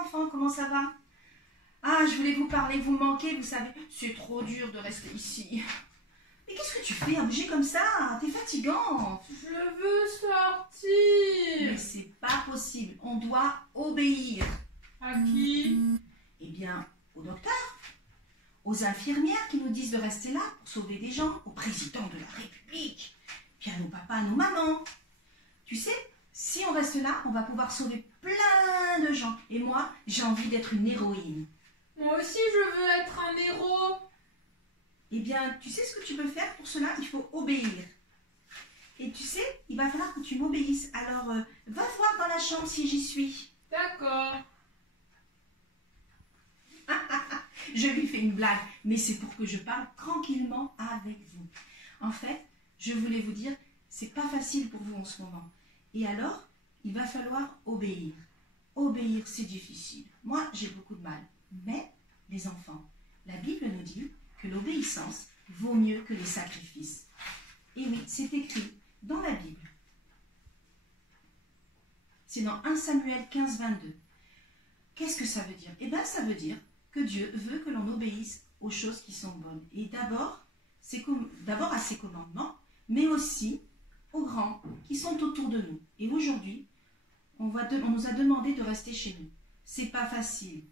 Enfants, comment ça va? Ah, je voulais vous parler, vous me manquez, vous savez. C'est trop dur de rester ici. Mais qu'est-ce que tu fais à bouger comme ça? T'es fatigante. Je veux sortir. Mais c'est pas possible, on doit obéir. À qui? Eh bien, au docteur, aux infirmières qui nous disent de rester là pour sauver des gens, au président de la République, puis à nos papas, à nos mamans. Tu sais, si on reste là, on va pouvoir sauver plein de gens. Et moi, j'ai envie d'être une héroïne. Moi aussi, je veux être un héros. Eh bien, tu sais ce que tu peux faire pour cela? Il faut obéir. Et tu sais, il va falloir que tu m'obéisses. Alors, va voir dans la chambre si j'y suis. D'accord. Je lui fais une blague, mais c'est pour que je parle tranquillement avec vous. En fait, je voulais vous dire, c'est pas facile pour vous en ce moment. Et alors, il va falloir obéir. Obéir, c'est difficile. Moi, j'ai beaucoup de mal. Mais, les enfants, la Bible nous dit que l'obéissance vaut mieux que les sacrifices. Et oui, c'est écrit dans la Bible. C'est dans 1 Samuel 15, 22. Qu'est-ce que ça veut dire? Eh bien, ça veut dire que Dieu veut que l'on obéisse aux choses qui sont bonnes. Et d'abord à ses commandements, mais aussi aux grands qui sont autour de nous. Et aujourd'hui, on nous a demandé de rester chez nous. C'est pas facile.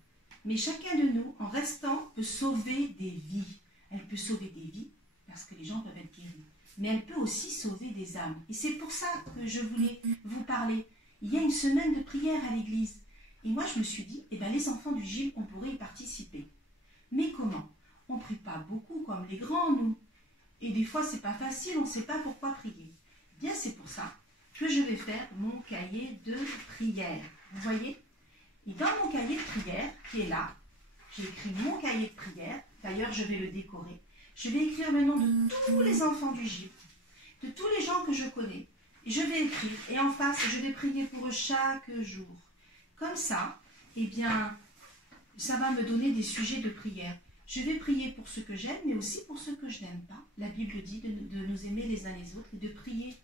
Mais chacun de nous, en restant, peut sauver des vies. Elle peut sauver des vies parce que les gens peuvent être guéris. Mais elle peut aussi sauver des âmes. Et c'est pour ça que je voulais vous parler. Il y a une semaine de prière à l'église. Et moi, je me suis dit, eh bien, les enfants du Gilles, on pourrait y participer. Mais comment? On ne prie pas beaucoup comme les grands, nous. Et des fois, c'est pas facile, on ne sait pas pourquoi prier. Eh bien, c'est pour ça que je vais faire mon cahier de prière. Vous voyez? Et dans mon cahier de prière, qui est là, j'ai écrit mon cahier de prière. D'ailleurs, je vais le décorer. Je vais écrire le nom de tous les enfants du Gilles, de tous les gens que je connais. Et je vais écrire. Et en face, je vais prier pour eux chaque jour. Comme ça, eh bien, ça va me donner des sujets de prière. Je vais prier pour ceux que j'aime, mais aussi pour ceux que je n'aime pas. La Bible dit de nous aimer les uns les autres et de prier.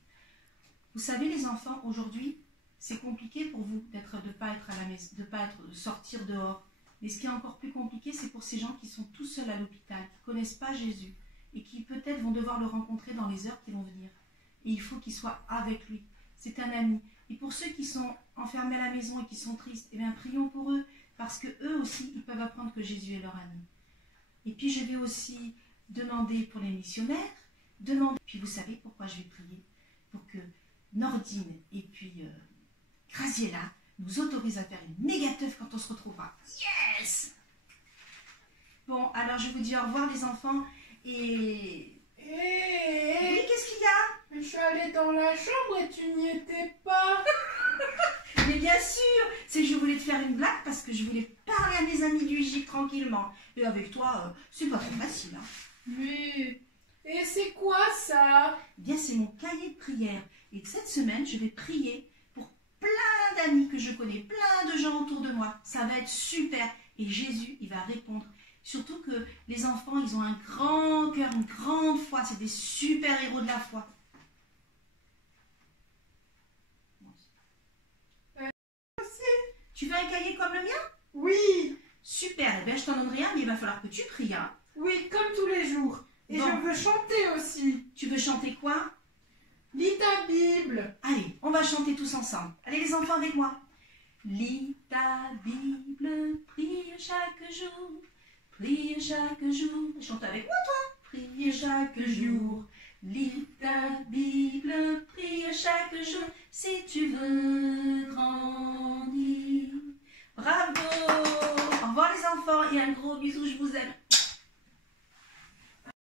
Vous savez, les enfants, aujourd'hui, c'est compliqué pour vous de ne pas être à la maison, de pas sortir dehors. Mais ce qui est encore plus compliqué, c'est pour ces gens qui sont tout seuls à l'hôpital, qui ne connaissent pas Jésus et qui peut-être vont devoir le rencontrer dans les heures qui vont venir. Et il faut qu'ils soient avec lui. C'est un ami. Et pour ceux qui sont enfermés à la maison et qui sont tristes, eh bien, prions pour eux, parce que eux aussi, ils peuvent apprendre que Jésus est leur ami. Et puis, je vais aussi demander pour les missionnaires, Puis, vous savez pourquoi je vais prier? Pour que Nordine et puis Graziella nous autorisent à faire une méga teuf quand on se retrouvera. Yes! Bon, alors, je vous dis au revoir, les enfants, et... Oui, qu'est-ce qu'il y a? Je suis allée dans la chambre et tu n'y étais pas. Mais bien sûr, c'est que je voulais te faire une blague parce que je voulais parler à mes amis du Gilles tranquillement. Et avec toi, c'est pas trop facile. Hein. Mais... Et c'est quoi ça? Eh bien, c'est mon cahier de prière. Et cette semaine, je vais prier pour plein d'amis que je connais, plein de gens autour de moi. Ça va être super. Et Jésus, il va répondre. Surtout que les enfants, ils ont un grand cœur, une grande foi. C'est des super héros de la foi. Tu veux un cahier comme le mien? Oui. Super. Eh bien, je t'en donnerai un, mais il va falloir que tu pries. Hein. Oui, comme tous les jours. Et bon. Je veux chanter aussi. Tu veux chanter quoi? Lis ta Bible. Allez, on va chanter tous ensemble. Allez, les enfants, avec moi. Lis ta Bible, prie chaque jour. Prie chaque jour. Chante avec moi, toi. Prie chaque jour. Lis ta Bible, prie chaque jour. Si tu veux grandir. Bravo. Au revoir, les enfants, et un gros bisou, je vous aime.